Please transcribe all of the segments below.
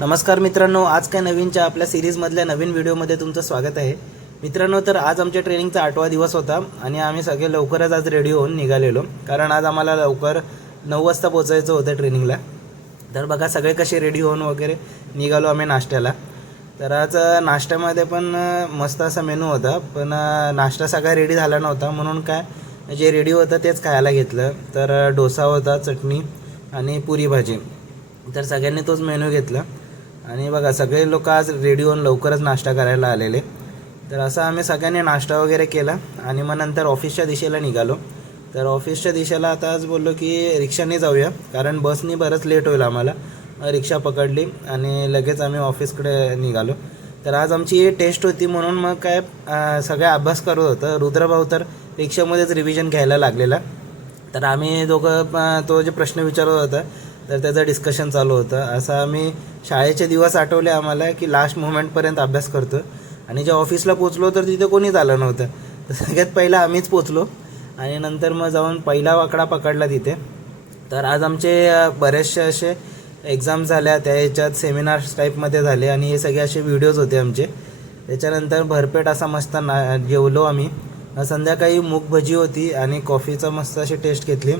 नमस्कार मित्रांनो, आज काय नवीनच्या आपल्या सिरीजमधल्या नवीन व्हिडिओमध्ये तुमचं स्वागत आहे. मित्रांनो, तर आज आमच्या ट्रेनिंगचा 8वा दिवस होता आणि आम्ही सगळे लवकरच आज रेडी होऊन निघालेलो, कारण आज आम्हाला लवकर 9 वाजता पोचायचं होतं ट्रेनिंगला. तर बघा सगळे कसे रेडी होऊन वगैरे निघालो आम्ही नाश्त्याला. तर आज नाश्त्यामध्ये पण मस्त असा मेनू होता, पण नाश्ता सगळा रेडी झाला नव्हता, म्हणून काय जे रेडी होतं तेच खायला घेतलं. तर डोसा होता, चटणी आणि पुरी भाजी. तर सगळ्यांनी तोच मेनू घेतला आणि बघा सगळे लोक आज रेडी होऊन लवकरच नाश्ता करायला आलेले. तर असं आम्ही सगळ्यांनी नाश्ता वगैरे केला आणि मग नंतर ऑफिसच्या दिशेला निघालो. तर ऑफिसच्या दिशेला आता आज बोललो की रिक्षाने जाऊया, कारण बसनी बरंच लेट होईल आम्हाला. रिक्षा पकडली आणि लगेच आम्ही ऑफिसकडे निघालो. तर आज आमची टेस्ट होती, म्हणून मग काय सगळ्या अभ्यास करत होतं. रुद्रभाऊ तर रिक्षामध्येच रिव्हिजन घ्यायला लागलेला. तर आम्ही दोघं तो जे प्रश्न विचारत होता तर त्याचं डिस्कशन चालू होतं. असं आम्ही शाळेचे दिवस आठवले आम्हाला की लास्ट मोमेंटपर्यंत अभ्यास करतो. आणि ज्या ऑफिसला पोचलो तर तिथे कोणीच आलं नव्हतं. तर सगळ्यात पहिला आम्हीच पोचलो आणि नंतर मग जाऊन पहिला वाकडा पकडला तिथे. तर आज आमचे बरेचसे असे एक्झाम झाल्या, त्या ह्याच्यात सेमिनार्स टाईपमध्ये झाले आणि हे सगळे असे व्हिडिओज होते आमचे. त्याच्यानंतर भरपेट असा मस्त जेवलो आम्ही. संध्याकाळी मूग भजी होती आणि कॉफीचं मस्त अशी टेस्ट घेतली.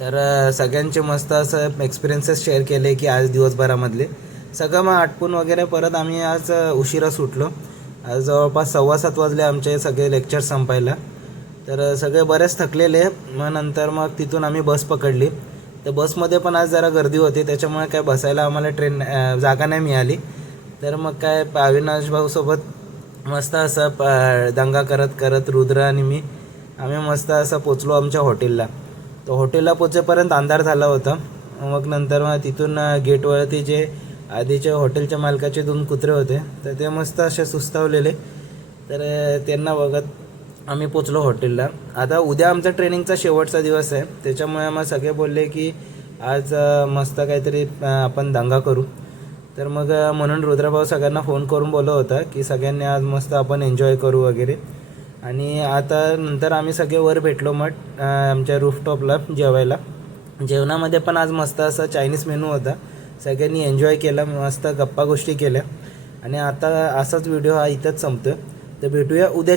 तर सगळ्यांचे मस्त असं एक्सपिरियन्सेस शेअर केले की आज दिवसभरामधले सगळं मग आटपून वगैरे परत आम्ही आज उशिरा सुटलो. आज जवळपास 6:15 वाजले आमचे सगळे लेक्चर संपायला. तर सगळे बरेच थकलेले. मग नंतर मग तिथून आम्ही बस पकडली. तर बसमध्ये पण आज जरा गर्दी होती, त्याच्यामुळे काय बसायला आम्हाला जागा नाही मिळाली. तर मग काय अविनाश भाऊसोबत मस्त असं दंगा करत करत रुद्र आणि मी आम्ही मस्त असं पोचलो आमच्या हॉटेलला. तो हॉटेलला पोचेपर्यंत अंधार झाला होता. मग नंतर मग तिथून गेटवरती जे आधीच्या हॉटेलच्या मालकाचे 2 कुत्रे होते, तर ते मस्त असे सुस्तावलेले. तर त्यांना बघत आम्ही पोचलो हॉटेलला. आता उद्या आमचा ट्रेनिंगचा शेवटचा दिवस आहे, त्याच्यामुळे मग सगळे बोलले की आज मस्त काहीतरी आपण दंगा करू. तर मग म्हणून रुद्रभाऊ सगळ्यांना फोन करून बोलत होता की सगळ्यांनी आज मस्त आपण एन्जॉय करू वगैरे. आणि आता नंतर आम्ही सगळे वर भेटलो मग आमच्या रूफटॉपला जेवायला. जेवणामध्ये पण आज मस्त असा चायनीज मेनू होता. सगळ्यांनी एन्जॉय केला, मस्त गप्पा गोष्टी केल्या. आणि आता असाच व्हिडिओ हा इथंच संपतो. तर भेटूया उद्या.